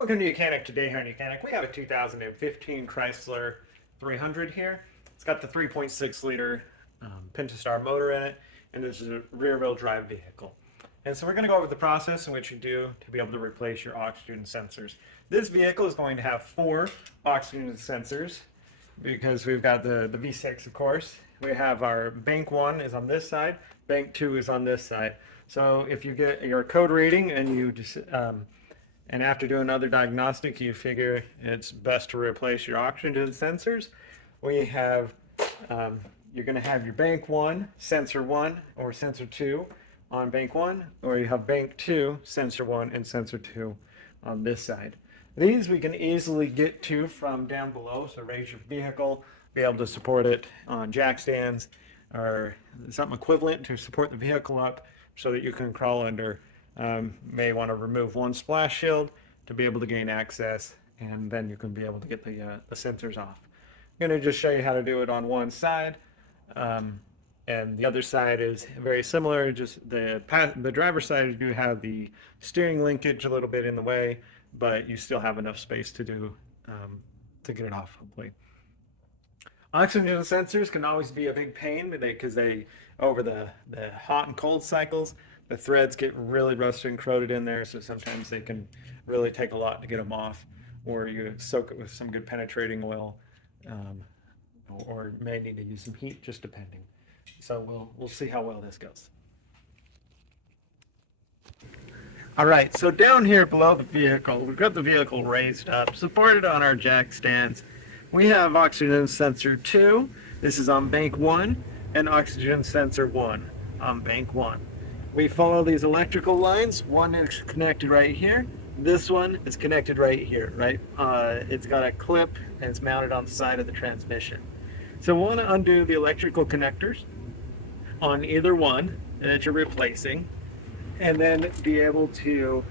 Welcome to Mechanic. Today here on Mechanic, we have a 2015 Chrysler 300 here. It's got the 3.6 liter Pentastar motor in it, and this is a rear-wheel drive vehicle. And so we're going to go over the process in which you do to be able to replace your oxygen sensors. This vehicle is going to have 4 oxygen sensors because we've got the V6, of course. We have our bank 1 is on this side, bank 2 is on this side. So if you get your code reading and you just and after doing another diagnostic, you figure it's best to replace your oxygen sensors. We have, you're going to have your bank 1, sensor 1, or sensor 2 on bank 1, or you have bank 2, sensor 1, and sensor 2 on this side. These we can easily get to from down below, so raise your vehicle, be able to support it on jack stands or something equivalent to support the vehicle up so that you can crawl under. May want to remove one splash shield to be able to gain access, and then you can be able to get the sensors off. I'm going to just show you how to do it on one side, and the other side is very similar. Just the driver's side, you do have the steering linkage a little bit in the way, but you still have enough space to do to get it off, hopefully. Oxygen sensors can always be a big pain because they over the hot and cold cycles, the threads get really rusted and corroded in there, so sometimes they can really take a lot to get them off, or you soak it with some good penetrating oil, or may need to use some heat, just depending. So we'll see how well this goes. All right, so down here below the vehicle, we've got the vehicle raised up, supported on our jack stands. We have oxygen sensor 2, this is on bank 1, and oxygen sensor 1 on bank 1. We follow these electrical lines. One is connected right here. This one is connected right here, right? It's got a clip and it's mounted on the side of the transmission. So we'll want to undo the electrical connectors on either one that you're replacing, and then be able to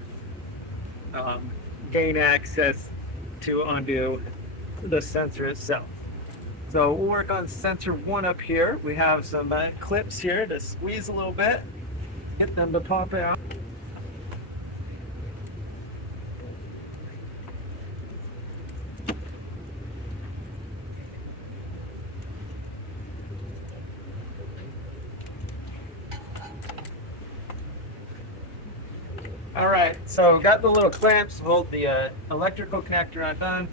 gain access to undo the sensor itself. So we'll work on sensor 1 up here. We have some clips here to squeeze a little bit. Get them to pop out. All right, so got the little clamps to hold the electrical connector undone.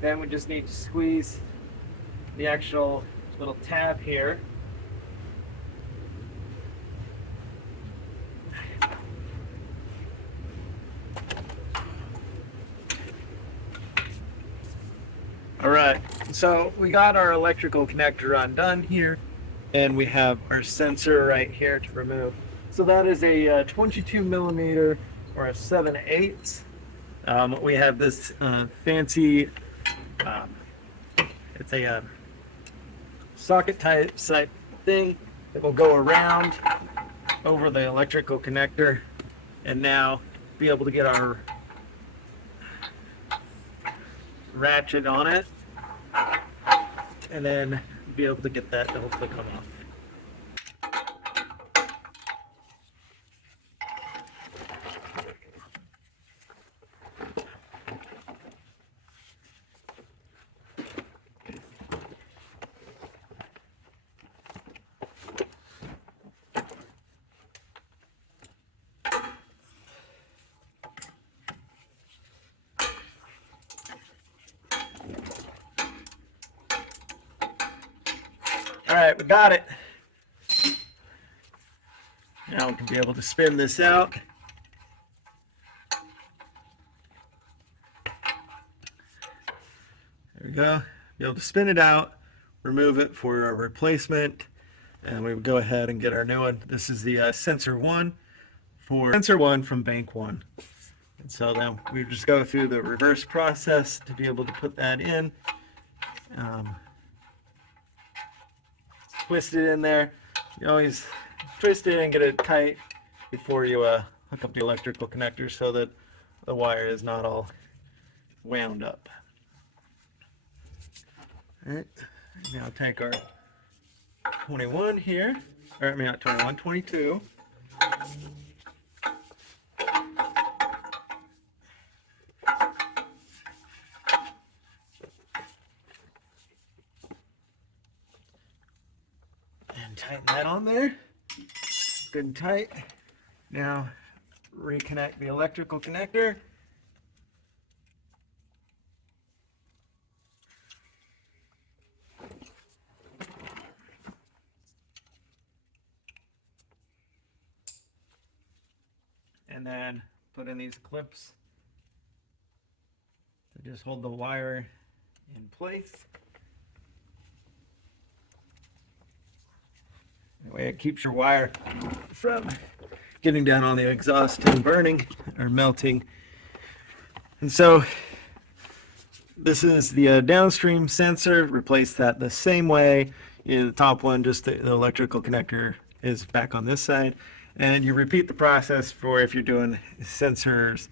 Then we just need to squeeze the actual little tab here. All right, so we got our electrical connector undone here, and we have our sensor right here to remove. So that is a 22 millimeter or a 7/8. We have this fancy, it's a socket type thing that will go around over the electrical connector, and now be able to get our ratchet on it, and then be able to get that to hopefully come off. All right, we got it. Now we can be able to spin this out. There we go. Be able to spin it out, remove it for a replacement, and we would go ahead and get our new one. This is the sensor 1 from bank 1. And so then we just go through the reverse process to be able to put that in. Twist it in there. You always twist it and get it tight before you hook up the electrical connector so that the wire is not all wound up. All right, now take our 21 here, or I mean not 21, 22. Tighten that on there. Good and tight. Now reconnect the electrical connector. And then put in these clips to just hold the wire in place. That way it keeps your wire from getting down on the exhaust and burning or melting. And so this is the downstream sensor. Replace that the same way. The top one, just the electrical connector is back on this side. And you repeat the process for if you're doing sensors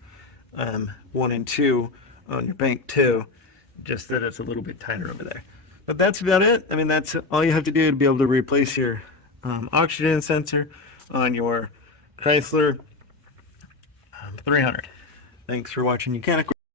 1 and 2 on your bank 2, just that it's a little bit tighter over there. But that's about it. I mean, that's all you have to do to be able to replace your oxygen sensor on your Chrysler 300. Thanks for watching Mechanical.